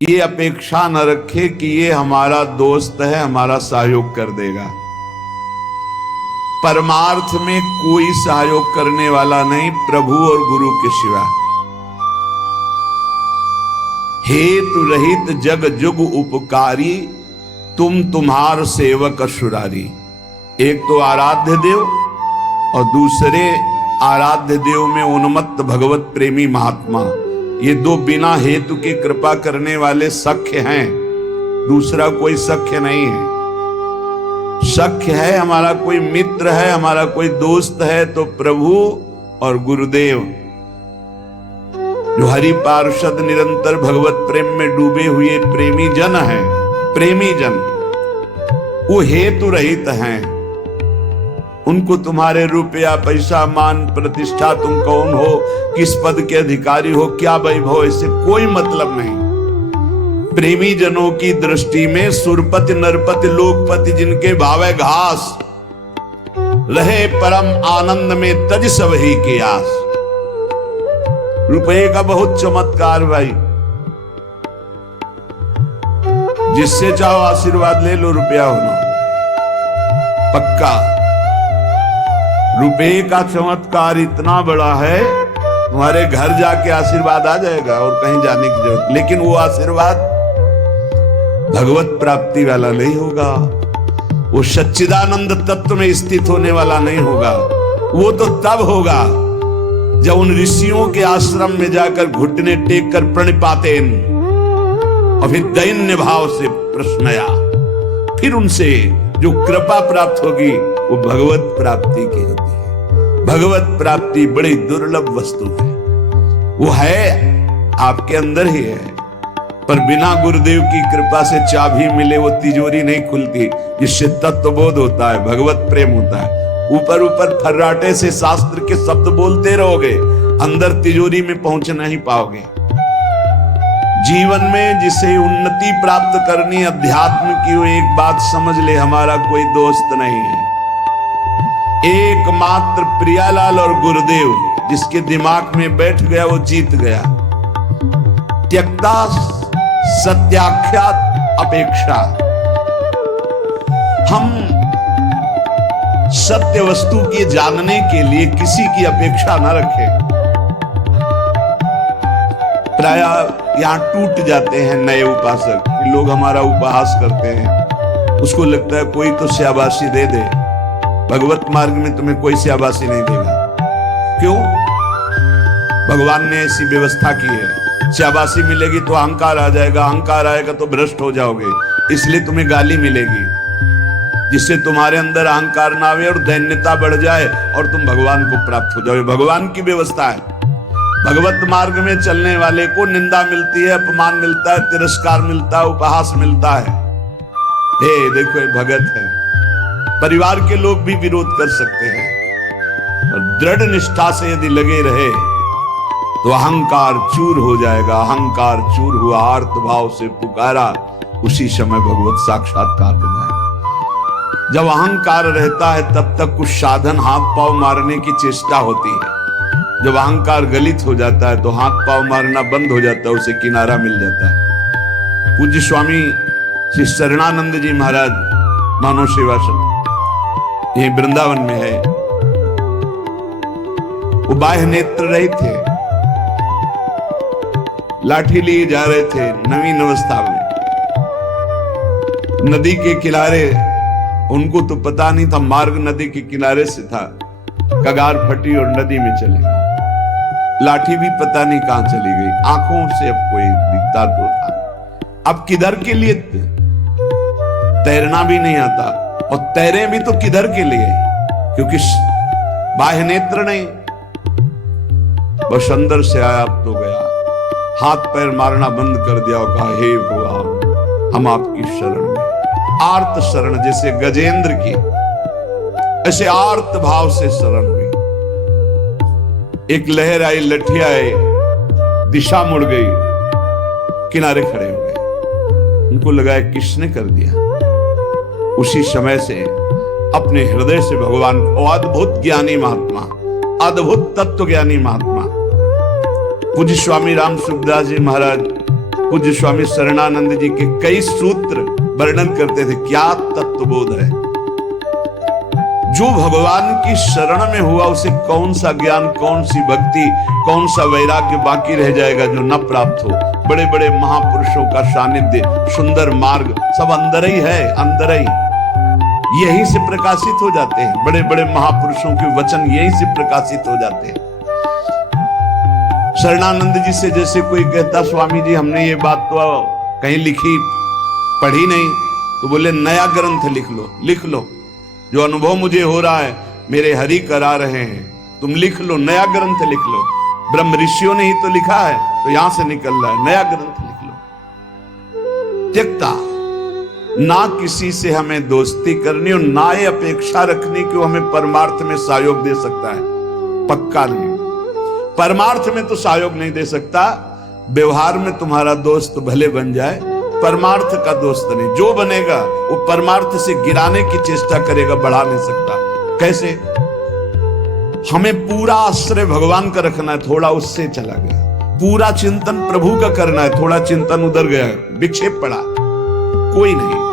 ये अपेक्षा न रखे कि ये हमारा दोस्त है, हमारा सहयोग कर देगा। परमार्थ में कोई सहयोग करने वाला नहीं प्रभु और गुरु के सिवा। हेतु रहित जग जुग उपकारी, तुम तुम्हार सेवक असुरारी। एक तो आराध्य देव और दूसरे आराध्य देव में उन्मत्त भगवत प्रेमी महात्मा। ये दो बिना हेतु के कृपा करने वाले सख्य हैं, दूसरा कोई सख्य नहीं है। सख्य है हमारा कोई मित्र है, हमारा कोई दोस्त है तो प्रभु और गुरुदेव, जो हरि पार्षद निरंतर भगवत प्रेम में डूबे हुए प्रेमी जन हैं। प्रेमी जन वो हेतु रहित हैं। उनको तुम्हारे रुपया पैसा मान प्रतिष्ठा, तुम कौन हो, किस पद के अधिकारी हो, क्या वैभव, इससे कोई मतलब नहीं। प्रेमी जनों की दृष्टि में सुरपति नरपति लोकपति जिनके भावे घास, रहे परम आनंद में तज सब ही के आस। रुपये का बहुत चमत्कार भाई, जिससे चाहो आशीर्वाद ले लो, रुपया होना पक्का। रुपये का चमत्कार इतना बड़ा है, तुम्हारे घर जाके आशीर्वाद आ जाएगा और कहीं जाने की जरूरत। लेकिन वो आशीर्वाद भगवत प्राप्ति वाला नहीं होगा, वो सच्चिदानंद तत्व में स्थित होने वाला नहीं होगा। वो तो तब होगा जब उन ऋषियों के आश्रम में जाकर घुटने टेक कर प्रणिपातेन और फिर दैन्य भाव से प्रश्नया, फिर उनसे जो कृपा प्राप्त होगी वो भगवत प्राप्ति की होती है। भगवत प्राप्ति बड़ी दुर्लभ वस्तु है, वो है आपके अंदर ही है। पर बिना गुरुदेव की कृपा से चाबी मिले वो तिजोरी नहीं खुलती, जिससे तत्वबोध होता है, भगवत प्रेम होता है। ऊपर ऊपर फर्राटे से शास्त्र के शब्द बोलते रहोगे, अंदर तिजोरी में पहुंच नहीं पाओगे। जीवन में जिसे उन्नति प्राप्त करनी अध्यात्म की, वो एक बात समझ ले, हमारा कोई दोस्त नहीं है। एकमात्र प्रियालाल और गुरुदेव जिसके दिमाग में बैठ गया वो जीत गया। त्यक्ता सत्याख्यात अपेक्षा, हम सत्य वस्तु के जानने के लिए किसी की अपेक्षा न रखें। प्राय यहां टूट जाते हैं नए उपासक, लोग हमारा उपहास करते हैं, उसको लगता है कोई तो शाबाशी दे दे। भगवत मार्ग में तुम्हें कोई शाबाशी नहीं देगा। क्यों? भगवान ने ऐसी व्यवस्था की है। शाबाशी मिलेगी तो अहंकार आ जाएगा, अहंकार आएगा तो भ्रष्ट हो जाओगे, इसलिए तुम्हें गाली मिलेगी, जिससे तुम्हारे अंदर अहंकार ना आवे और दैन्यता बढ़ जाए और तुम भगवान को प्राप्त हो जाओ। भगवान की व्यवस्था है। भगवत मार्ग में चलने वाले को निंदा मिलती है, अपमान मिलता है, तिरस्कार मिलता है, उपहास मिलता है। हे देखो, ये भगत है। परिवार के लोग भी विरोध कर सकते हैं, और दृढ़ निष्ठा से यदि लगे रहे तो अहंकार चूर हो जाएगा। अहंकार चूर हुआ, आर्त भाव से पुकारा, उसी समय भगवत साक्षात्कार हो जाएगा। जब अहंकार रहता है तब तक कुछ साधन हाथ पांव मारने की चेष्टा होती है। जब अहंकार गलित हो जाता है तो हाथ पांव मारना बंद हो जाता है, उसे किनारा मिल जाता है। पूज्य स्वामी श्री शरणानंद जी महाराज मानव सेवाश्रम ये वृंदावन में है, वो बाह्य नेत्र रहित थे, लाठी लिए जा रहे थे नवीन अवस्था में, नदी के किनारे। उनको तो पता नहीं था, मार्ग नदी के किनारे से था, कगार फटी और नदी में चले गए। लाठी भी पता नहीं कहां चली गई, आंखों से अब कोई दिखता तो था। अब किधर के लिए? तैरना भी नहीं आता, और तैरे भी तो किधर के लिए? क्योंकि बाह्य नेत्र नहीं, बस अंदर से आया अब तो गया। हाथ पैर मारना बंद कर दिया और कहा, हे भगवान हम आपकी शरण में। आर्त शरण, जैसे गजेंद्र की, ऐसे आर्त भाव से शरण हुई। एक लहर आई, लठिया आई, दिशा मुड़ गई, किनारे खड़े हो गए। उनको लगा किसने कर दिया। उसी समय से अपने हृदय से भगवान को, अद्भुत ज्ञानी महात्मा, अद्भुत तत्व ज्ञानी महात्मा पूज्य स्वामी राम सुखदास जी महाराज पूज्य स्वामी शरणानंद जी के कई सूत्र वर्णन करते थे। क्या तत्वबोध है। जो भगवान की शरण में हुआ उसे कौन सा ज्ञान, कौन सी भक्ति, कौन सा वैराग्य बाकी रह जाएगा जो न प्राप्त हो। बड़े बड़े महापुरुषों का सानिध्य, सुंदर मार्ग सब अंदर ही है, अंदर ही, यहीं से प्रकाशित हो जाते हैं। बड़े बड़े महापुरुषों के वचन यहीं से प्रकाशित हो जाते हैं। शरणानंद जी से जैसे कोई कहता, स्वामी जी हमने ये बात तो कहीं लिखी पढ़ी नहीं, तो बोले नया ग्रंथ लिख लो। लिख लो, जो अनुभव मुझे हो रहा है मेरे हरि करा रहे हैं, तुम लिख लो, नया ग्रंथ लिख लो। ब्रह्म ऋषियों ने ही तो लिखा है, तो यहां से निकल रहा है, नया ग्रंथ लिख लो। त्यक्ता, ना किसी से हमें दोस्ती करनी और ना ये अपेक्षा रखनी कि वो हमें परमार्थ में सहयोग दे सकता है। पक्का नहीं, परमार्थ में तो सहयोग नहीं दे सकता। व्यवहार में तुम्हारा दोस्त भले बन जाए, परमार्थ का दोस्त नहीं। जो बनेगा वो परमार्थ से गिराने की चेष्टा करेगा, बढ़ा नहीं सकता। कैसे? हमें पूरा आश्रय भगवान का रखना है, थोड़ा उससे चला गया। पूरा चिंतन प्रभु का करना है, थोड़ा चिंतन उधर गया, विक्षेप पड़ा, कोई नहीं।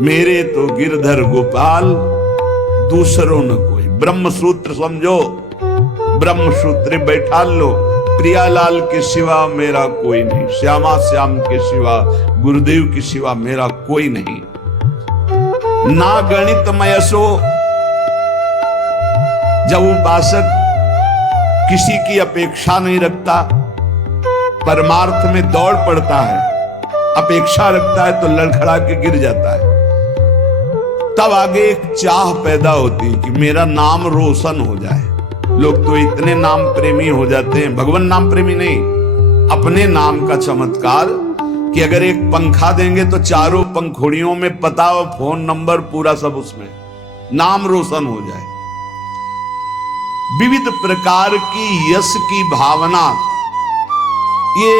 मेरे तो गिरधर गोपाल, दूसरों न कोई। ब्रह्म सूत्र समझो, ब्रह्म सूत्र बैठा लो। प्रियालाल के सिवा मेरा कोई नहीं, श्यामा श्याम के सिवा, गुरुदेव के सिवा मेरा कोई नहीं। ना गणितमय सो, जब उपासक किसी की अपेक्षा नहीं रखता, परमार्थ में दौड़ पड़ता है, अपेक्षा रखता है तो लड़खड़ा के गिर जाता है। तब आगे एक चाह पैदा होती है कि मेरा नाम रोशन हो जाए। लोग तो इतने नाम प्रेमी हो जाते हैं, भगवान नाम प्रेमी नहीं, अपने नाम का चमत्कार, कि अगर एक पंखा देंगे तो चारों पंखुड़ियों में पता और फोन नंबर पूरा सब उसमें, नाम रोशन हो जाए। विविध प्रकार की यश की भावना, ये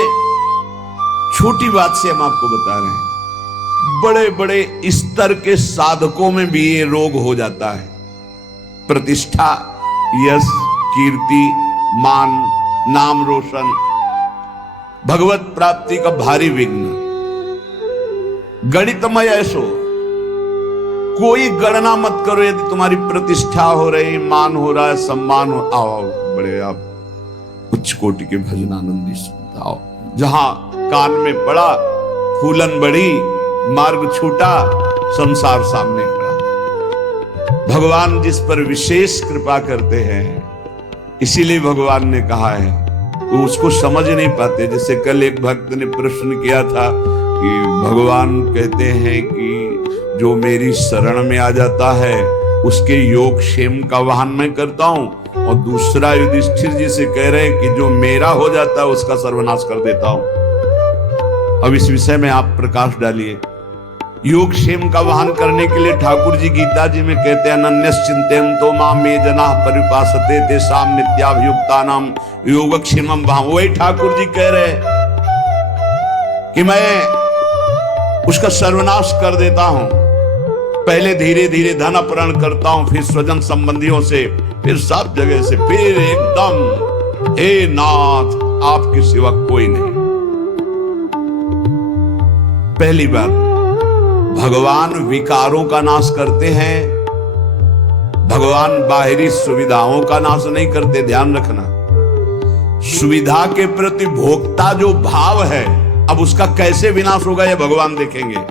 छोटी बात से हम आपको बता रहे हैं। बड़े बड़े स्तर के साधकों में भी ये रोग हो जाता है। प्रतिष्ठा, यश, कीर्ति, मान, नाम रोशन, भगवत प्राप्ति का भारी विघ्न। गणितमय ऐसो, कोई गणना मत करो। यदि तुम्हारी प्रतिष्ठा हो रही, मान हो रहा है, सम्मान हो, आओ बड़े आप उच्च कोटि के भजनानंदी सुनते आओ। जहां कान में पड़ा, फूलन बढ़ी, मार्ग छूटा, संसार सामने खड़ा। भगवान जिस पर विशेष कृपा करते हैं, इसीलिए भगवान ने कहा है, वो उसको समझ नहीं पाते। जैसे कल एक भक्त ने प्रश्न किया था कि भगवान कहते हैं कि जो मेरी शरण में आ जाता है उसके योग क्षेम का वाहन मैं करता हूं, और दूसरा युधिष्ठिर जी से कह रहे हैं कि जो मेरा हो जाता है उसका सर्वनाश कर देता हूं। अब इस विषय में आप प्रकाश डालिए। योग क्षेम का वाहन करने के लिए ठाकुर जी गीता जी में कहते हैं, अनन्यश्चिन्तयन्तो माम ये जनाः परिपासते तेषां नित्याभियुक्तानां योगक्षेमं वहां। वही ठाकुर जी कह रहे हैं कि मैं उसका सर्वनाश कर देता हूं। पहले धीरे धीरे धन अपहरण करता हूं, फिर स्वजन संबंधियों से, फिर सब जगह से, फिर एकदम हे नाथ आपके सिवा कोई नहीं। पहली बात, भगवान विकारों का नाश करते हैं, भगवान बाहरी सुविधाओं का नाश नहीं करते। ध्यान रखना, सुविधा के प्रति भोक्ता जो भाव है, अब उसका कैसे विनाश होगा यह भगवान देखेंगे।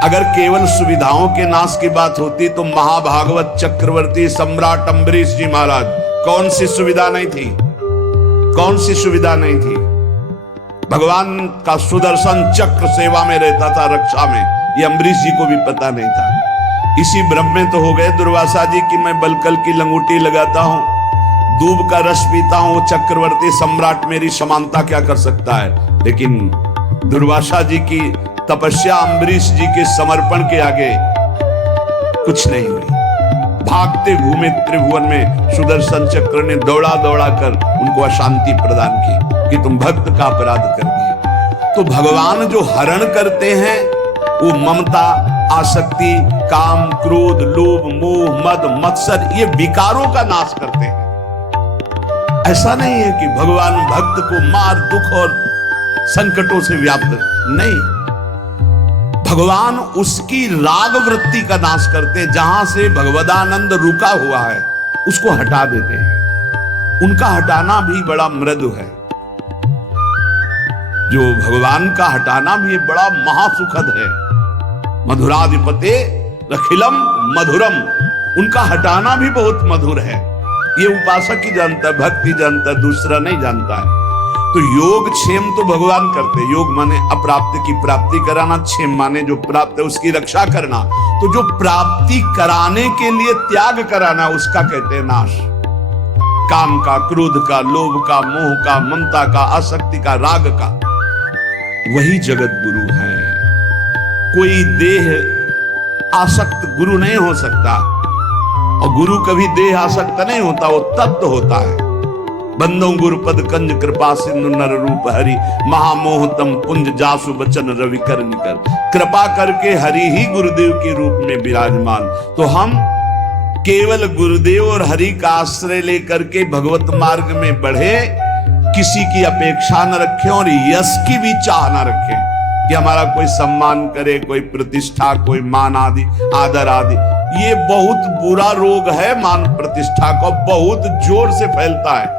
अगर केवल सुविधाओं के नाश की बात होती तो महाभागवत चक्रवर्ती सम्राट अम्बरीश जी महाराज, कौन सी सुविधा नहीं थी, कौन सी सुविधा नहीं थी। भगवान का सुदर्शन चक्र सेवा में रहता था, रक्षा में, ये अम्बरीश जी को भी पता नहीं था। इसी भ्रम में तो हो गए दुर्वासा जी कि मैं बलकल की लंगूटी लगाता हूं, दूब का रस पीता हूं, चक्रवर्ती सम्राट मेरी समानता क्या कर सकता है। लेकिन दुर्वासा जी की तपस्या अम्बरीश जी के समर्पण के आगे कुछ नहीं हुई। भागते घूमे त्रिभुवन में सुदर्शन चक्र ने दौड़ा दौड़ा कर उनको अशांति प्रदान की कि तुम भक्त का अपराध कर दिए। तो भगवान जो हरण करते हैं वो ममता, आसक्ति, काम, क्रोध, लोभ, मोह, मद, मत्सर, ये विकारों का नाश करते हैं। ऐसा नहीं है कि भगवान भक्त को मार, दुख और संकटों से व्याप्त नहीं, भगवान उसकी राग वृत्ति का नाश करते, जहां से भगवदानंद रुका हुआ है उसको हटा देते हैं। उनका हटाना भी बड़ा मृदु है, जो भगवान का हटाना भी बड़ा महासुखद है। मधुराधिपते रखिलम मधुरम, उनका हटाना भी बहुत मधुर है। ये उपासक ही जानता है, भक्ति जानता है, दूसरा नहीं जानता है। तो योग क्षेम तो भगवान करते, योग माने अप्राप्त की प्राप्ति कराना, क्षेम माने जो प्राप्त है उसकी रक्षा करना। तो जो प्राप्ति कराने के लिए त्याग कराना उसका कहते हैं नाश। काम का, क्रोध का, लोभ का, मोह का, ममता का, आसक्ति का, राग का, वही जगत गुरु है। कोई देह आसक्त गुरु नहीं हो सकता, और गुरु कभी देह आसक्त नहीं होता, वो तत्व होता है। बंदो गुरुपद कंज कृपा सिंधु नर रूप हरि, महामोहतम पुंज जासु बचन रवि कर निकर। कृपा करके हरि ही गुरुदेव के रूप में विराजमान। तो हम केवल गुरुदेव और हरि का आश्रय लेकर के भगवत मार्ग में बढ़े, किसी की अपेक्षा न रखें और यश की भी चाह न रखें कि हमारा कोई सम्मान करे, कोई प्रतिष्ठा, कोई मान आदि, आदर आदि। ये बहुत बुरा रोग है, मान प्रतिष्ठा का बहुत जोर से फैलता है।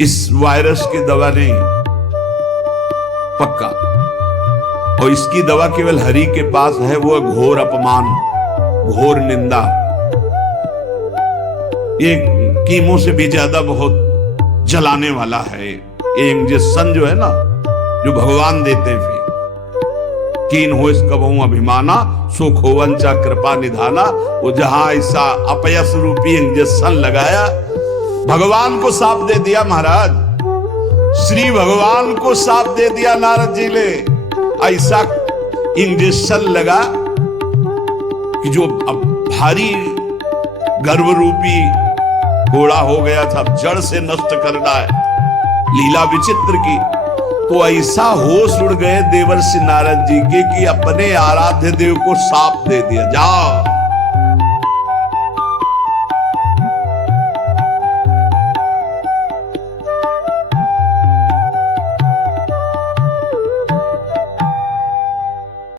इस वायरस की दवा नहीं पक्का, और इसकी दवा केवल हरि के पास है, वो घोर अपमान, घोर निंदा। ये कीमो से भी ज्यादा बहुत जलाने वाला है। ये इंजेक्शन जो है ना, जो भगवान देते हैं, फिर कीन हो इस कबहू अभिमाना, सुख हो वंचा कृपा निधाना। वो जहां ऐसा अपयस रूपी इंजेक्शन लगाया, भगवान को साफ दे दिया महाराज, श्री भगवान को साफ दे दिया नारद जी ने। ऐसा इंजेक्शन लगा कि जो अब भारी गर्भ रूपी घोड़ा हो गया था, जड़ से नष्ट करना है, लीला विचित्र की। तो ऐसा होश उड़ गए देवर्षि नारद जी के कि अपने आराध्य देव को साफ दे दिया, जाओ